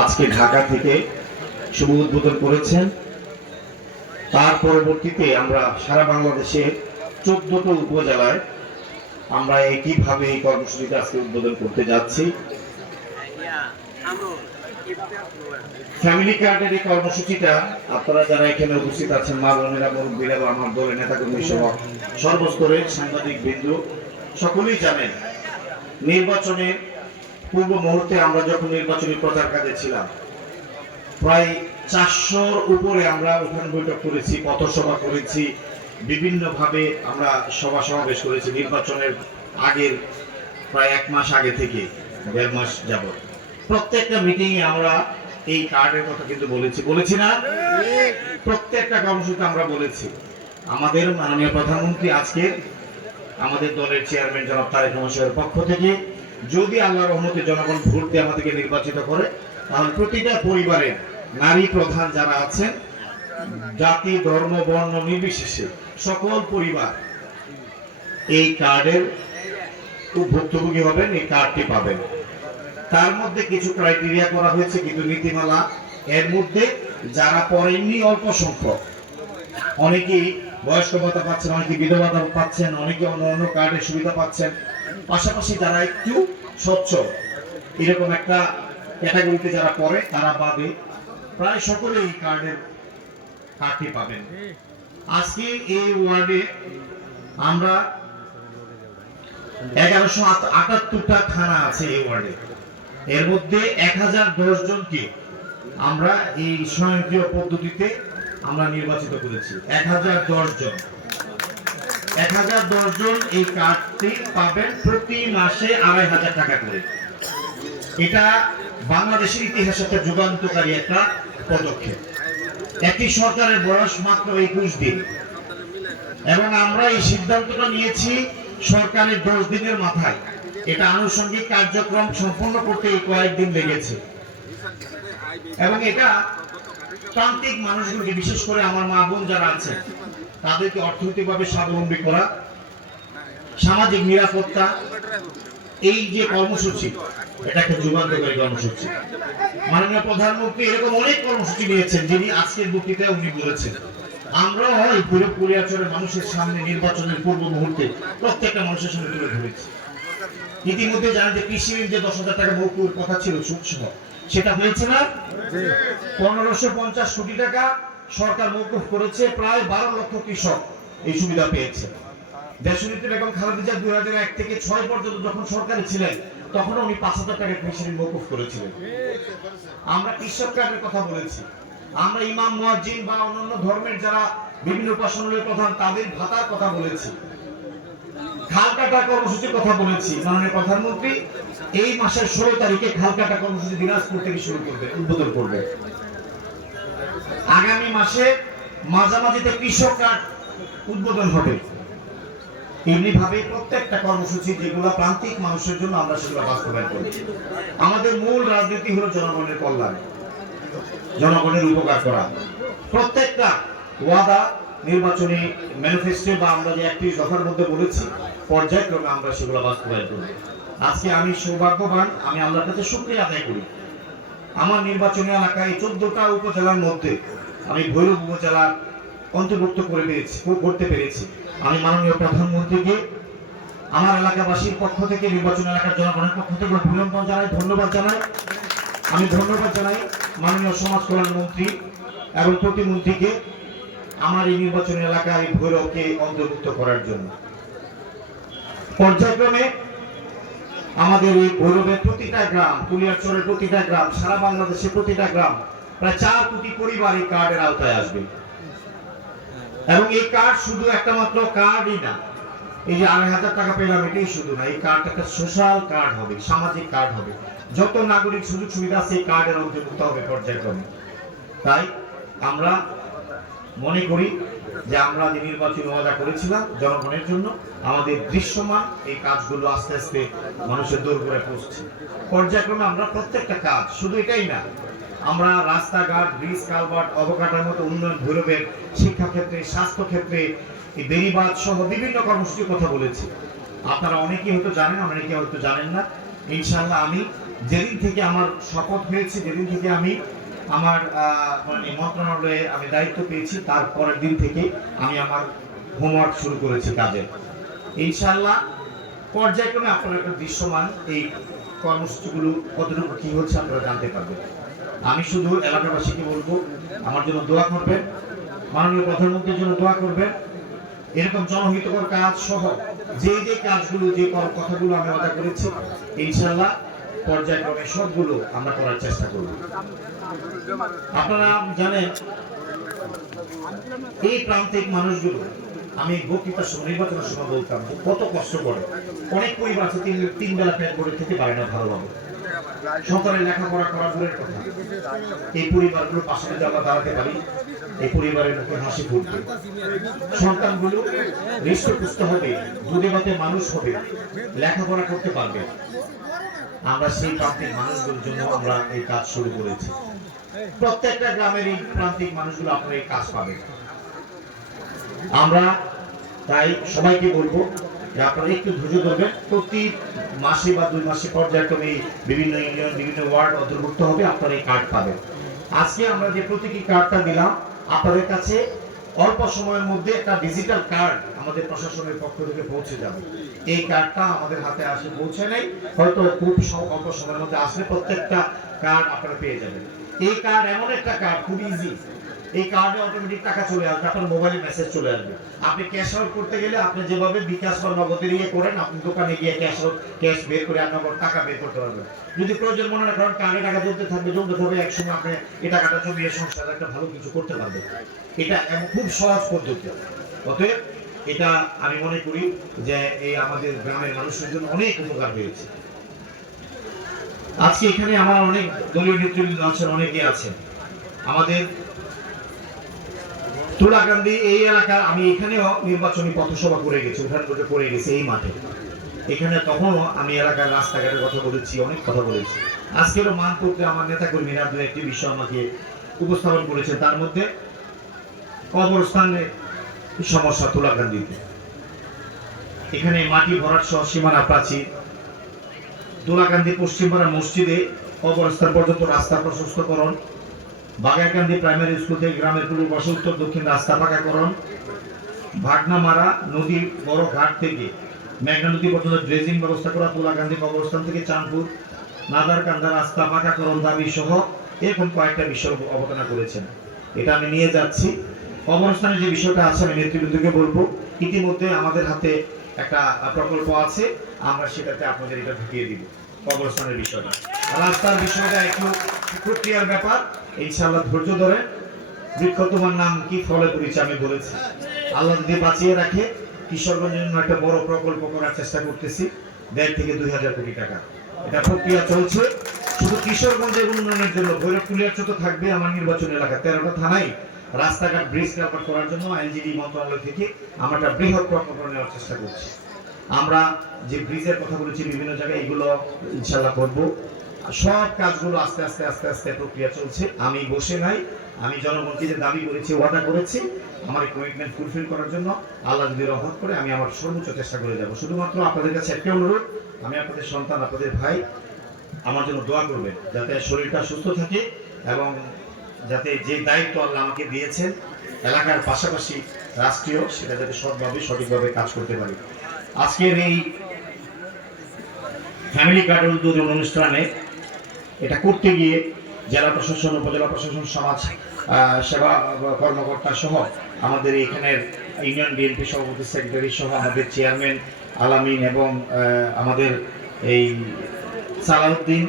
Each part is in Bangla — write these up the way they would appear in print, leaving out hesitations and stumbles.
আজকে ঢাকা থেকে শুভ উদ্বোধন করেছেন। তার পরবর্তীতে আমরা সারা বাংলাদেশে 14টা উপজেলায় আমরা একইভাবে এই কর্মসূচিটা আজকে উদ্বোধন করতে যাচ্ছি। ফ্যামিলি কার্ডের এই কর্মসূচিটা আপনারা যারা এখানে উপস্থিত আছেন, মা বোনেরা, মুরব্বীরা, আমার দলের নেতাকর্মী সহ সর্বস্তরের সাংবাদিক বিন্দু সকলেই জানেন, নির্বাচনের পূর্ব মুহূর্তে আমরা যখন নির্বাচনী প্রচার কাজে ছিলাম, প্রায় 400-র উপরে আমরা ওখানে বৈঠক করেছি, পথসভা করেছি, বিভিন্নভাবে আমরা সভা সমাবেশ করেছি। নির্বাচনের আগের প্রায় 1 মাস আগে থেকে 1.5 মাস যাবত প্রত্যেকটা মিটিংয়ে আমরা এই কার্ডের কথা কিন্তু বলেছি না? প্রত্যেকটা কর্মসূচিতে আমরা বলেছি। আমাদের মাননীয় প্রধানমন্ত্রী আজকে আমাদের দলের চেয়ারম্যান জনাব তারেক রহমানের পক্ষ থেকে যদি আল্লাহর রহমতে জনগণ ভোট দিয়ে আমাদেরকে নির্বাচিত করে, তাহলে প্রতিটা পরিবারের নারী প্রধান যারা আছেন, জাতি ধর্ম বর্ণ নির্বিশেষে সকল পরিবার এই কার্ডের ভুক্তভোগী হবেন, এই কার্ডটি পাবেন। তার মধ্যে কিছু ক্রাইটেরিয়া করা হয়েছে, কিন্তু নীতিমালা এর মধ্যে যারা পড়েননি অল্প সংখ্যক, অনেকেই বয়স্ক ভাতা পাচ্ছেন, অনেকে বিধবা ভাতা পাচ্ছেন, অনেকে অন্য কার্ডের সুবিধা পাচ্ছেন। পাশাপাশি যারা একটু সচ্ছল এরকম একটা ক্যাটাগরিতে যারা পড়ে, তারা বাদে প্রায় সকলে এই কার্ডটি পাবেন। আজকে এই ওয়ার্ডে আমরা 1178টা থানা আছে এই ওয়ার্ডে। এর মধ্যে 1010 জনকে আমরা এই স্বয়ংক্রিয় পদ্ধতিতে আমরা নির্বাচিত করেছি। 1010 জন এই কার্ডটি পাবেন প্রতি মাসে 2500 টাকা করে। এটা বাংলাদেশের ইতিহাসে একটা যুগান্তকারী একটা পদক্ষেপ। একটি সরকারের বয়স মাত্র 21 দিন, এবং আমরা এই সিদ্ধান্তটা নিয়েছি সরকারের 10 দিনের মাথায়। এটা আনুষঙ্গিক কার্যক্রম সম্পন্ন করতে এই কয়েকদিন লেগেছে, এবং এটা প্রান্তিক মানুষগুলোকে, বিশেষ করে আমার মা বোন যারা আছে, তাদেরকে অর্থনৈতিকভাবে স্বাবলম্বী করা, সামাজিক নিরাপত্তা, এই যে কর্মসূচি, এটা একটা যুগান্তকারী কর্মসূচি। মাননীয় প্রধানমন্ত্রী এরকম অনেক কর্মসূচি নিয়েছেন, যিনি আজকের বক্তৃতায় উনি বলেছেন। আমরা এই পুরো কুলিয়াচরের মানুষের সামনে নির্বাচনের পূর্ব মুহূর্তে প্রত্যেকটা মানুষের সামনে তুলে ধরেছি। ইতিমধ্যে জানেন যে কৃষি ঋণ যে 10,000 টাকা মৌকুর কথা ছিল সুদ সহ, সেটা হয়েছে না? 1550 কোটি টাকা সরকার মৌকুফ করেছে। প্রায় 12 লক্ষ কৃষক এই সুবিধা পেয়েছে। দেশনেত্রী বেগম খালেদা জিয়া 2001 থেকে 6 পর্যন্ত যখন সরকারে ছিলেন, তখন উনি 5,000 টাকা কৃষি ঋণ মৌকুফ করেছিলেন। আমরা কৃষক কার্ডের কথা বলেছি। আমরা ইমাম মুয়াজ্জিন বা অন্যান্য ধর্মের যারা বিভিন্ন উপাসনালয়ের প্রধান, তাদের ভাতার কথা বলেছি। খাল কাটা কর্মসূচির কথা বলেছি। মাননীয় প্রধানমন্ত্রী এই মাসের 16 তারিখে খাল কাটা কর্মসূচি দিনাজপুর থেকে শুরু করবে, উদ্বোধন করবে। আগামী মাসে মাঝামাঝিতে কৃষক কার্ড উদ্বোধন হবে। এমনি ভাবে প্রত্যেকটা কর্মসূচি যেগুলো প্রান্তিক মানুষের জন্য, আমরা সেগুলো বাস্তবায়ন করি। আমাদের মূল রাজনীতি হলো জনগণের কল্যাণ, জনগণের উপকার করা। প্রত্যেকটা ওয়াদা নির্বাচনী ম্যানিফেস্টো বা আমরা যে 31 দফার মধ্যে বলেছি, পর্যায়ক্রমে আমরা সেগুলো বাস্তবায়ন করি। আজকে আমি সৌভাগ্যবান, আমি আল্লাহর কাছে শুকরিয়া আদায় করি। আমার নির্বাচনী এলাকায় 14টা উপজেলার মধ্যে আমি ভৈরব উপজেলার অন্তর্ভুক্ত করতে পেরেছি। আমি মাননীয় প্রধানমন্ত্রীকে আমার এলাকাবাসীর পক্ষ থেকে, নির্বাচনী এলাকার জনগণের পক্ষ থেকে অভিনন্দন জানাই, ধন্যবাদ জানাই। আমি ধন্যবাদ জানাই মাননীয় সমাজ কল্যাণ মন্ত্রী এবং প্রতিমন্ত্রীকে আমার এই নির্বাচনী এলাকায় এই ভৈরবকে অন্তর্ভুক্ত করার জন্য। পর্যায়ক্রমে আমাদের এই ভৈরবের প্রতিটা গ্রাম, কুলিয়ারচরের প্রতিটা গ্রাম, সারা বাংলাদেশের প্রতিটা গ্রাম, প্রায় 4 কোটি পরিবার এই কার্ডের আওতায় আসবে। এবং এই কার্ড শুধু একটা মাত্র কার্ডই না, এই যে 2500 টাকা পেলাম এটাই শুধু না, এই কার্ড একটা সোশ্যাল কার্ড হবে, সামাজিক কার্ড হবে। যত নাগরিক সুযোগ সুবিধা আছে এই কার্ডের অন্তর্ভুক্ত হবে পর্যায়ক্রমে। তাই আমরা মনে করি যে আমরা যে নির্বাচনী ওয়াদা করেছিলাম জনগণের জন্য, আমাদের দৃশ্যমান এই কাজগুলো আস্তে আস্তে মানুষের দোরগোড়ায় পৌঁছছে। পর্যায়ক্রমে আমরা প্রত্যেকটা কাজ, শুধু এটাই না, আমরা রাস্তাঘাট, ব্রিজ, কালভার্ট, অবকাঠামোগত উন্নয়ন, ভৈরবের শিক্ষা ক্ষেত্রে, স্বাস্থ্য ক্ষেত্রে, এই বেড়িবাঁধ সহ বিভিন্ন কর্মসূচির কথা বলেছি। আপনারা অনেকেই হয়তো জানেন, অনেকে হয়তো জানেন না। ইনশাআল্লাহ আমি যেদিন থেকে আমার শপথ হয়েছে, যেদিন থেকে আমি আমার মানে মন্ত্রণালয়ে আমি দায়িত্ব পেয়েছি, তার পরের দিন থেকে আমি আমার হোমওয়ার্ক শুরু করেছি কাজের। ইনশাআল্লাহ পর্যায়ক্রমে আপনারা একটা দৃশ্যমান এই কর্মসূচিগুলো কতটুকু কি হচ্ছে আপনারা জানতে পারবেন। আমি শুধু এলাকাবাসীকে বলবো আমার জন্য দোয়া করবেন, মাননীয় প্রধানমন্ত্রীর জন্য দোয়া করবেন। এরকম জনহিতকর কাজ সহ যে যে কাজগুলো, যে কথাগুলো আমি ওয়াদা করেছি, ইনশাআল্লাহ পর্যায়ক্রমে সবগুলো আমরা করার চেষ্টা করব। আপনারা জানেন এই প্রান্তিক মানুষগুলো, আমি বক্তৃতার সময় নির্বাচনের সময় বলতাম যে কত কষ্ট করে। অনেক পরিবার আছে তিন বেলা পেট ভরে খেতে পারে না ভালোভাবে, সন্তানের লেখাপড়া করা দূরের কথা। এই পরিবারগুলো পাশে যদি আমরা দাঁড়াতে পারি, এই পরিবারের মুখে হাসি ফুটবে, সন্তানগুলো হৃষ্টপুষ্ট হবে, দুধে ভাতে মানুষ হবে, লেখাপড়া করতে পারবে। আমরা সেই প্রান্তিক মানুষগুলোর জন্য আমরা এই কাজ শুরু করেছি। প্রত্যেকটা গ্রামের এই প্রান্তিক মানুষগুলো আপনারা এই কাজ পাবেন। আমরা তাই সবাইকে বলবো যে আপনারা একটু ধৈর্য ধরবেন। প্রতি মাসে বা 2 মাসে পর্যায়ক্রমে বিভিন্ন ইউনিয়ন, বিভিন্ন ওয়ার্ড অন্তর্ভুক্ত হবে, আপনারা এই কার্ড পাবেন। আজকে আমরা যে প্রতীকী কার্ডটা দিলাম আপনাদের কাছে, অল্প সময়ের মধ্যে একটা ডিজিটাল কার্ড আমাদের প্রশাসনের পক্ষ থেকে পৌঁছে যাবে। এই কার্ডটা আমাদের হাতে আসে পৌঁছে নাই, হয়তো খুব অল্প সময়ের মধ্যে আসলে প্রত্যেকটা কার্ড আপনারা পেয়ে যাবেন। এই কার্ড এমন একটা কার্ড, খুব ইজি। এই কার্ডে অটোমেটিক টাকা চলে আসবে, আপনার মোবাইলে মেসেজ চলে আসবে। আপনি ক্যাশ আউট করতে গেলে আপনি যেভাবে বিকাশ বা নগদের ইয়ে করেন, আপনি দোকানে গিয়ে ক্যাশ বের করে আপনার টাকা বের করতে পারবেন। যদি প্রয়োজন মনে না করেন, কার্ডে টাকা জ্বলতে থাকবে, একসময় আপনি এই টাকাটা জমিয়ে সংসারে একটা ভালো কিছু করতে পারবেন। এটা খুব সহজ পদ্ধতি। অতএব এটা আমি মনে করি যে এই আমাদের গ্রামের মানুষের জন্য অনেক উপকার হয়েছে। আজকে এখানে আমার অনেক দলীয় নেতৃবৃন্দ আছেন, অনেকে আছেন। আমাদের তুলাকান্দি এই এলাকার, আমি এখানেও নির্বাচনী পথসভা করে গেছি, উঠান করে গেছি এই মাঠে। এখানে তখনও আমি এলাকার রাস্তাঘাটের কথা বলেছি, অনেক কথা বলেছি। আজকেরও মানপুরে আমার নেতা কর্মীরা দু একটি বিষয় আমাকে উপস্থাপন করেছে, তার মধ্যে কবরস্থানের সমস্যা তুলাকান্দিতে। এখানে মাটি ভরাট সহ সীমানা প্রাচীর, তুলাকান্দি পশ্চিমপাড়া মসজিদে কবরস্থান পর্যন্ত রাস্তা প্রশস্তকরণ, বাগাইকান্দি প্রাইমারি স্কুল থেকে গ্রামের পূর্ব পাশে উত্তর দক্ষিণ রাস্তা পাকাকরণ, ভাগনামারা নদীর বড় ঘাট থেকে মেঘনা নদী পর্যন্ত ড্রেজিং ব্যবস্থা করা, তুলাকান্দি কবরস্থান থেকে চাঁদপুর নাদারকান্দা রাস্তা পাকাকরণ দাবি সহ এরকম কয়েকটা বিষয় অবতারণা করেছেন। এটা আমি নিয়ে যাচ্ছি। কবরস্থানের যে বিষয়টা আছে আমি নেতৃবৃন্দকে বলবো, ইতিমধ্যে আমাদের হাতে একটা প্রকল্প আছে, আমরা সেটাতে আপনাদের এটা ঢুকিয়ে দিব। কবরস্থানের বিষয়টা, রাস্তার বিষয়টা একটু প্রক্রিয়ার ব্যাপার, ইনশাআল্লাহ ধৈর্য ধরে। বৃক্ষ তোমার নাম কি, ফলে পরিচয়, আমি বলেছি আল্লাহ যদি বাঁচিয়ে রাখে কিশোরগঞ্জের জন্য একটা বড় প্রকল্প করার চেষ্টা করতেছি, 1.5 থেকে 2,000 কোটি টাকা। এটা প্রক্রিয়া চলছে। শুধু কিশোরগঞ্জের উন্নয়নের জন্য ভৈরবকুলিয়ার তো থাকবে আমার নির্বাচন এলাকা 13টা থানায় রাস্তাঘাট ব্রিজ কাভার করার জন্য আইনজীবী মন্ত্রণালয় থেকে আমরা একটা বৃহৎ প্রকল্প নেওয়ার চেষ্টা করছি। আমরা যে ব্রিজের কথা বলেছি বিভিন্ন জায়গায়, এগুলো ইনশাআল্লাহ করব। সব কাজগুলো আস্তে আস্তে আস্তে আস্তে প্রক্রিয়া চলছে। আমি বসে নাই, আমি জনগণকে যে দাবি করেছি, ওয়াদা করেছি, আমার কমিটমেন্ট ফুলফিল করার জন্য আল্লাহ যদি রহমত করে আমি আমার সর্বোচ্চ চেষ্টা করে যাব। শুধুমাত্র আপনাদের কাছে একটা অনুরোধ, আমি আপনাদের সন্তান, আপনাদের ভাই, আমার জন্য দোয়া করবেন যাতে শরীরটা সুস্থ থাকে এবং যাতে যে দায়িত্ব আল্লাহ আমাকে দিয়েছেন এলাকার পাশাপাশি রাষ্ট্রীয়, সেটা যাতে সৎভাবে সঠিকভাবে কাজ করতে পারি। আজকের এই ফ্যামিলি কার্ড উদ্বোধন অনুষ্ঠানে এটা করতে গিয়ে জেলা প্রশাসন, উপজেলা প্রশাসন, সমাজ সেবা কর্মকর্তা সহ আমাদের এখানের ইউনিয়ন বিএনপি সভাপতি, সেক্রেটারি সহ আমাদের চেয়ারম্যান আলামিন এবং আমাদের এই সালাউদ্দিন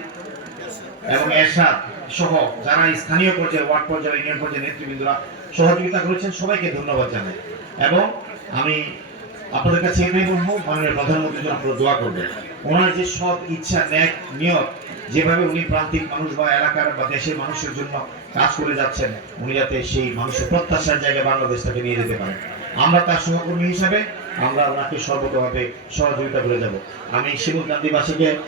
এবং এরশাদ সহ যারা স্থানীয় পর্যায়ে, ওয়ার্ড পর্যায়ে, ইউনিয়ন পর্যায়ে নেতৃবৃন্দরা সহযোগিতা করেছেন, সবাইকে ধন্যবাদ জানাই। এবং আমি আপনাদের কাছে এটাই বলবো, মাননীয় প্রধানমন্ত্রীর জন্য আপনারা দোয়া করবেন। ওনার যে সৎ ইচ্ছা, ন্যাক নিয়ত, যেভাবে উনি প্রান্তিক মানুষ বা এলাকার বা দেশের মানুষের জন্য কাজ করে যাচ্ছেন, উনি যাতে সেই মানুষের প্রত্যাশার জায়গায় বাংলাদেশটাকে নিয়ে যেতে পারেন। আমরা তার সহকর্মী হিসাবে আমরা ওনাকে সর্বতভাবে সহযোগিতা করে যাব। আমি শিমুলকান্দিবাসীকে